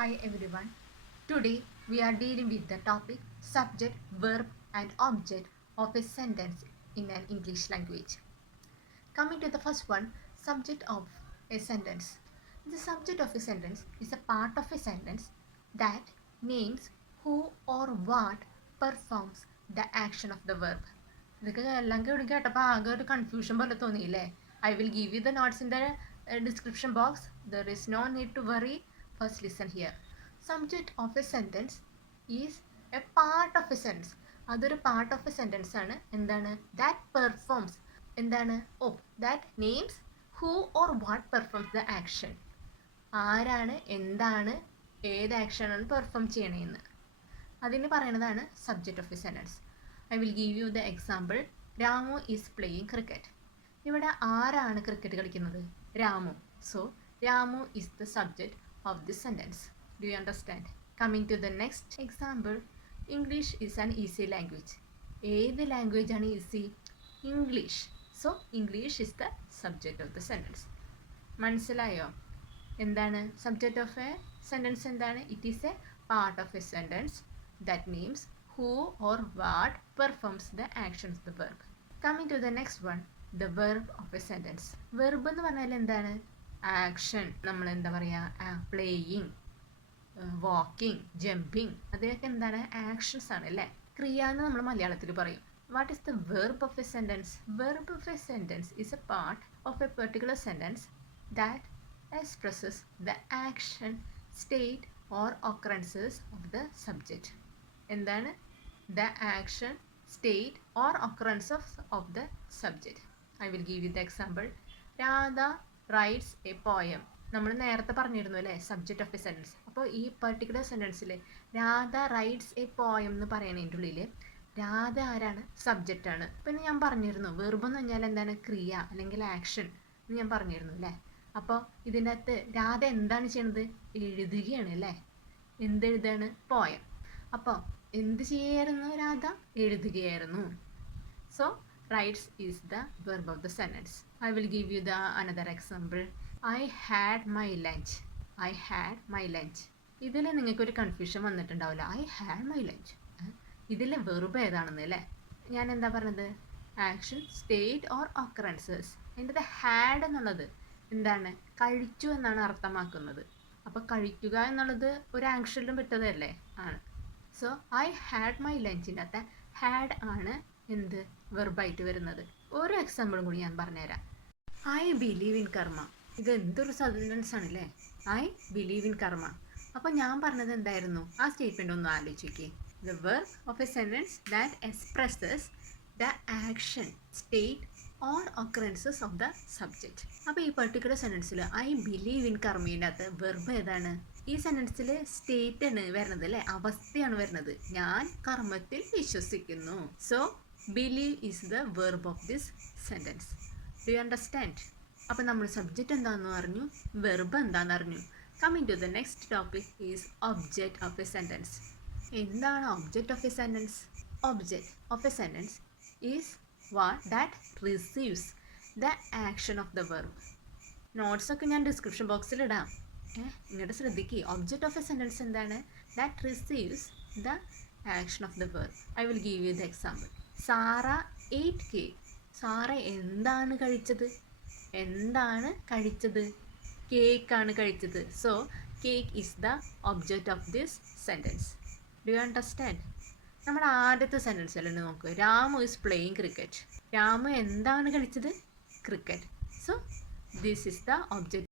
Hi everyone. Today we are dealing with the topic subject, verb and object of a sentence in an English language. Coming to the first one, subject of a sentence. The subject of a sentence is a part of a sentence that names who or what performs the action of the verb. ഇതൊക്കെ എല്ലാം കൂടി കേട്ടപ്പോൾ ആകെ ഒരു confusion പോലെ തോന്നിയില്ലേ? I will give you the notes in the description box. There is no need to worry. First listen here. Subject of a sentence is a part of a sentence. അതൊരു part of a sentence ആണ്. എന്താണ്? That performs. എന്താണ്? That names who or what performs the action. ആരാണ്, എന്താണ്, ഏത് ആക്ഷനാണ് perform ചെയ്യണമെന്ന് അതിന് പറയുന്നതാണ് subject of a sentence. I will give you the example. Ramu is playing cricket. ഇവിടെ ആരാണ് ക്രിക്കറ്റ് കളിക്കുന്നത്? Ramu. So Ramu is the subject of this sentence. Do you understand? Coming to the next example, English is an easy language. ഏത് language ആണ് easy? English. So English is the subject of the sentence. മനസ്സിലായോ? എന്താണ് subject of a sentence? എന്താണ്? It is a part of a sentence that names who or what performs the action of the verb. Coming to the next one, the verb of a sentence. Verb എന്ന് പറഞ്ഞാൽ എന്താണ്? Action. നമ്മൾ എന്താ പറയുക? Playing, walking, jumping, അതൊക്കെ എന്താണ്? Actions ആണ് അല്ലേ? ക്രിയ എന്ന് നമ്മൾ മലയാളത്തിൽ പറയും. What is the verb of a sentence? Verb of a sentence is a part of a particular sentence that expresses the action, state or occurrences of the subject. എന്താണ്? The action, state or occurrence of the subject. I will give you the example. Radha writes a poem. നമ്മൾ നേരത്തെ പറഞ്ഞിരുന്നു അല്ലേ, subject of a sentence. അപ്പോൾ ഈ particular സെൻറ്റൻസിൽ Radha writes a poem എന്ന് പറയുന്നതിൻ്റെ ഉള്ളിൽ രാധ ആരാണ്? സബ്ജക്റ്റാണ്. പിന്നെ ഞാൻ പറഞ്ഞിരുന്നു വെർബ് എന്ന് പറഞ്ഞാൽ എന്താണ്? ക്രിയ അല്ലെങ്കിൽ ആക്ഷൻ എന്ന് ഞാൻ പറഞ്ഞിരുന്നു അല്ലേ. അപ്പോൾ ഇതിൻ്റെ അകത്ത് രാധ എന്താണ് ചെയ്യണത്? എഴുതുകയാണ് അല്ലേ. എന്തെഴുതാണ്? പോയം. അപ്പോൾ എന്ത് ചെയ്യായിരുന്നു രാധ? എഴുതുകയായിരുന്നു. So writes is the verb of the sentence. I will give you the another example. I had my lunch. I had my lunch. ഇതിൽ നിങ്ങൾക്കൊരു കൺഫ്യൂഷൻ വന്നിട്ടുണ്ടാവില്ല. I had my lunch. ഇതിലെ വെർബ് ഏതാണെന്ന് അല്ലേ? ഞാൻ എന്താ പറഞ്ഞത്? Action, state or occurrences. അതിൻ്റെ ഹാഡ് എന്നുള്ളത് എന്താണ്? കഴിച്ചു എന്നാണ് അർത്ഥമാക്കുന്നത്. അപ്പോൾ കഴിക്കുക എന്നുള്ളത് ഒരു ആക്ഷനിലും പെട്ടതല്ലേ? ആണ്. സോ ഐ ഹാഡ് മൈ ലഞ്ചിൻ്റെ അകത്ത് ഹാഡ് ആണ് എന്ത്? വെർബായിട്ട് വരുന്നത്. ഒരു എക്സാമ്പിളും കൂടി ഞാൻ പറഞ്ഞുതരാം. ഐ ബിലീവ് ഇൻ കർമ്മ. ഇത് എന്തൊരു സെൻറ്റൻസ് ആണല്ലേ? ഐ ബിലീവ് ഇൻ കർമ്മ. അപ്പോൾ ഞാൻ പറഞ്ഞത് എന്തായിരുന്നു? ആ സ്റ്റേറ്റ്മെൻറ്റ് ഒന്ന് ആലോചിക്കേ. The verb of a sentence that expresses the action, state or occurrences of the subject. അപ്പോൾ ഈ പെർട്ടിക്കുലർ സെൻറ്റൻസിൽ ഐ ബിലീവ് ഇൻ കർമ്മേൻ്റെ അകത്ത് വെർബ് ഏതാണ്? ഈ സെൻറ്റൻസിൽ സ്റ്റേറ്റ് ആണ് വരുന്നത് അല്ലേ, അവസ്ഥയാണ് വരുന്നത്. ഞാൻ കർമ്മത്തിൽ വിശ്വസിക്കുന്നു. So believe is the verb of this sentence. Do you understand? അപ്പോൾ നമ്മൾ സബ്ജക്റ്റ് എന്താണെന്ന് പറഞ്ഞു, വെർബ് എന്താണെന്ന് അറിഞ്ഞു. Coming to the next topic is object of a sentence. എന്താണ് object of a sentence? Object of a sentence is what that receives the action of the verb. നോട്ട്സൊക്കെ ഞാൻ description ബോക്സിൽ ഇടാം. ഇങ്ങോട്ട് ശ്രദ്ധിക്കുക. ഒബ്ജക്റ്റ് ഓഫ് എ സെൻറ്റൻസ് എന്താണ്? That receives the action of the verb. I will give you the example. Sara ate cake. Sara എന്താണ് കഴിച്ചത്? എന്താണ് കഴിച്ചത്? കേക്കാണ് കഴിച്ചത്. So cake is the object of this sentence. Do you understand? നമ്മുടെ ആദ്യത്തെ സെൻറ്റൻസിൽ തന്നെ നോക്കുക. Ramu is playing cricket. Ramu എന്താണ് കളിച്ചത്? Cricket. So this is the object